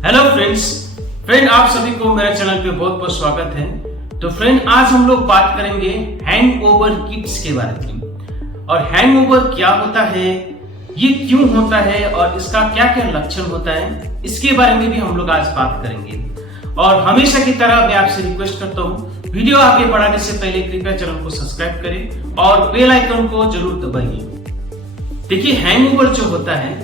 Hello friend आप सभी को मेरे चैनल पे बहुत बहुत स्वागत है। तो फ्रेंड आज हम लोग बात करेंगे हैंगओवर किट्स के बारे में। और हैंगओवर क्या होता है, ये क्यों होता है और इसका क्या क्या लक्षण होता है, इसके बारे में भी हम लोग आज बात करेंगे। और हमेशा की तरह मैं आपसे रिक्वेस्ट करता हूँ, वीडियो आगे बढ़ाने से पहले कृपया चैनल को सब्सक्राइब करें और बेल आइकन को जरूर दबाइए। देखिए हैंगओवर जो होता है,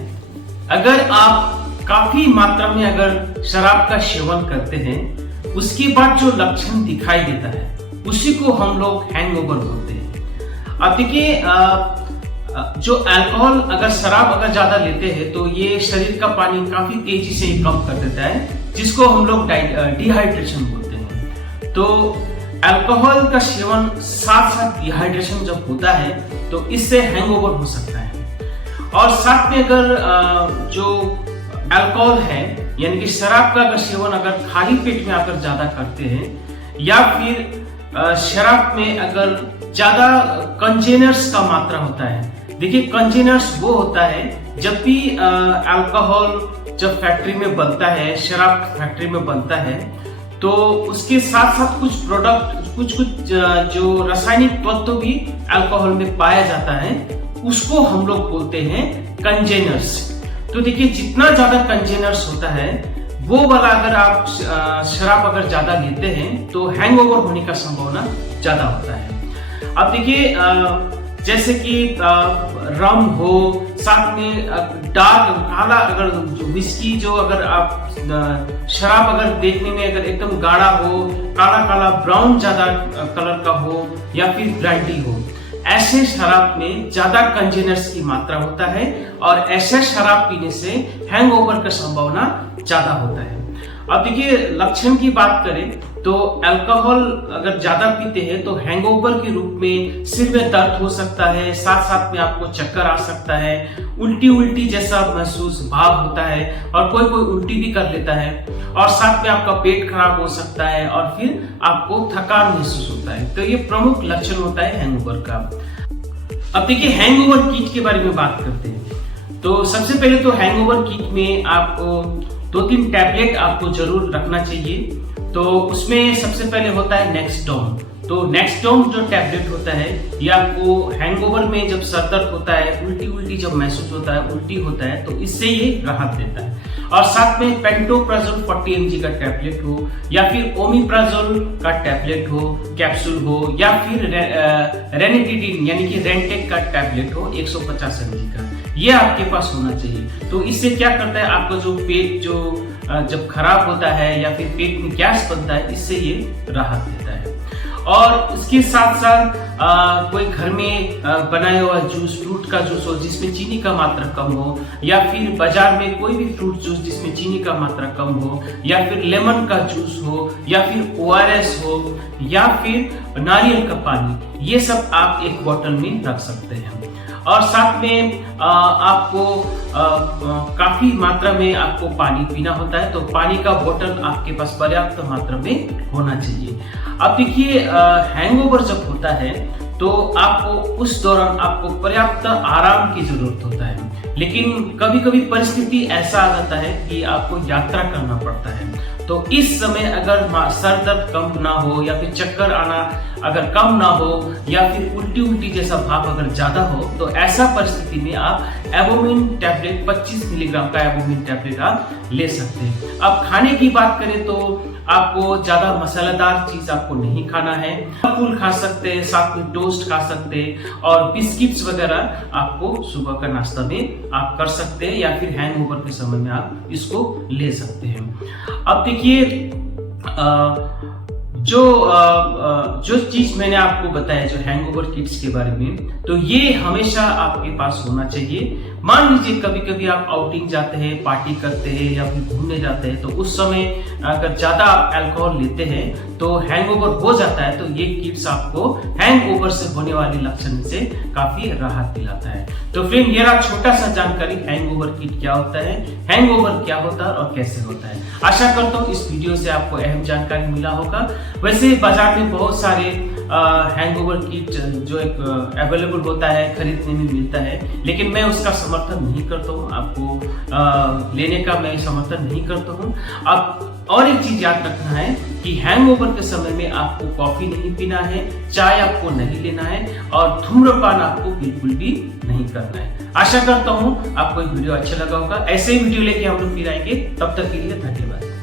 अगर आप काफी मात्रा में अगर शराब का सेवन करते हैं, उसके बाद जो लक्षण दिखाई देता है उसी को हम लोग हैंगओवर बोलते हैं। अब देखिए जो अल्कोहल अगर शराब अगर ज्यादा लेते हैं तो ये शरीर का पानी काफी तेजी से कम कर देता है, जिसको हम लोग डिहाइड्रेशन बोलते हैं। तो अल्कोहल का सेवन साथ साथ डिहाइड्रेशन जब होता है तो इससे हैंगओवर हो सकता है। और साथ में अगर जो अल्कोहल है यानी कि शराब का अगर सेवन अगर खाली पेट में अगर ज्यादा करते हैं, या फिर शराब में अगर ज्यादा कंटेनर्स का मात्रा होता है। देखिए कंटेनर्स वो होता है जब भी अल्कोहल जब फैक्ट्री में बनता है, शराब फैक्ट्री में बनता है, तो उसके साथ साथ कुछ प्रोडक्ट कुछ जो रासायनिक तत्व भी अल्कोहल में पाया जाता है, उसको हम लोग बोलते हैं कंटेनर्स। तो देखिए जितना ज्यादा कंटेनर्स होता है वो वाला अगर आप शराब अगर ज्यादा लेते हैं तो हैंगओवर होने का संभावना ज्यादा होता है। अब देखिए जैसे कि रम हो, साथ में डार्क काला अगर विस्की जो अगर आप शराब अगर देखने में अगर एकदम गाढ़ा हो, काला काला ब्राउन ज्यादा कलर का हो, या फिर ब्रांडी हो, ऐसे शराब में ज्यादा कंटेनर्स की मात्रा होता है और ऐसे शराब पीने से हैंगओवर का संभावना ज्यादा होता है। अब देखिए लक्षण की बात करें तो अल्कोहल अगर ज्यादा पीते हैं तो हैंगओवर के रूप में सिर में दर्द हो सकता है, साथ साथ में आपको चक्कर आ सकता है, उल्टी जैसा महसूस भाव होता है, और कोई उल्टी भी कर लेता है, और साथ में आपका पेट खराब हो सकता है, और फिर आपको थकान महसूस होता है। तो ये प्रमुख लक्षण होता है हैंगओवर का। अब देखिए हैंगओवर किट के बारे में बात करते हैं। तो सबसे पहले तो हैंगओवर किट में आपको 2-3 टैबलेट आपको जरूर रखना चाहिए। तो उसमें सबसे पहले होता है नेक्सडोम। तो नेक्सडोम जो टैबलेट होता है, ये आपको हैंगओवर में जब सर दर्द होता है, उल्टी जब महसूस होता है, उल्टी होता है, तो इससे ये राहत देता है। और साथ में पेंटोप्राजोल 40 mg का टैबलेट हो, या फिर ओमिप्राजोल का टैबलेट हो, कैप्सूल हो, या फिर रेनिटिडिन यानी कि रेंटेक का टैबलेट हो 150 mg का, ये आपके पास होना चाहिए। तो इससे क्या करता है, आपका जो पेट जो जब खराब होता है या फिर पेट में गैस बनता है, इससे ये राहत देता है। और इसके साथ साथ कोई घर में बनाया हुआ जूस, फ्रूट का जूस हो जिसमें चीनी का मात्रा कम हो, या फिर बाजार में कोई भी फ्रूट जूस जिसमें चीनी का मात्रा कम हो, या फिर लेमन का जूस हो, या फिर ORS हो, या फिर नारियल का पानी, ये सब आप एक बोतल में रख सकते हैं। और साथ में आपको काफी मात्रा में आपको पानी पीना होता है, तो पानी का बोतल आपके पास पर्याप्त मात्रा में होना चाहिए। अब देखिए हैंगओवर जब होता है तो आपको उस दौरान आपको पर्याप्त आराम की जरूरत होता है, लेकिन कभी कभी परिस्थिति ऐसा आ जाता है कि आपको यात्रा करना पड़ता है। तो इस समय अगर सर दर्द कम ना हो, या फिर चक्कर आना अगर कम ना हो, या फिर उल्टी जैसा भाव अगर ज्यादा हो, तो ऐसा परिस्थिति में आप एवोमिन टैबलेट 25 मिलीग्राम का एवोमिन टैबलेट आप ले सकते हैं। अब खाने की बात करें तो आपको ज्यादा मसालेदार चीज आपको नहीं खाना है। फूल खा सकते हैं, साथ में टोस्ट खा सकते हैं, और बिस्किट्स वगैरह आपको सुबह का नाश्ता में आप कर सकते हैं, या फिर हैंगओवर के समय में आप इसको ले सकते हैं। अब देखिए जो चीज मैंने आपको बताया जो हैंगओवर किट्स के बारे में, तो ये हमेशा आपके पास होना चाहिए। मान लीजिए कभी कभी आप आउटिंग जाते हैं, पार्टी करते हैं, या फिर घूमने जाते हैं, तो उस समय अगर ज्यादा आप अल्कोहल लेते हैं तो हैंगओवर हो जाता है, तो ये किट्स आपको हैंगओवर से होने वाले लक्षण से काफी राहत दिलाता है। तो फ्रेंड ये रहा छोटा सा जानकारी हैंगओवर किट क्या होता है, हैंगओवर क्या होता है और कैसे होता है। आशा करता हूँ इस वीडियो से आपको अहम जानकारी मिला होगा। वैसे बाजार में बहुत सारे हैंगओवर किट जो एक अवेलेबल होता है, खरीदने में मिलता है, लेकिन मैं उसका समर्थन नहीं करता हूँ। आपको लेने का मैं समर्थन नहीं करता हूँ। अब और एक चीज याद रखना है कि हैंगओवर के समय में आपको कॉफी नहीं पीना है, चाय आपको नहीं लेना है और धूम्रपान आपको बिल्कुल भी नहीं करना है। आशा करता हूँ आपको ये वीडियो अच्छा लगा होगा। ऐसे ही वीडियो लेके हम लोग फिर आएंगे, तब तक के लिए धन्यवाद।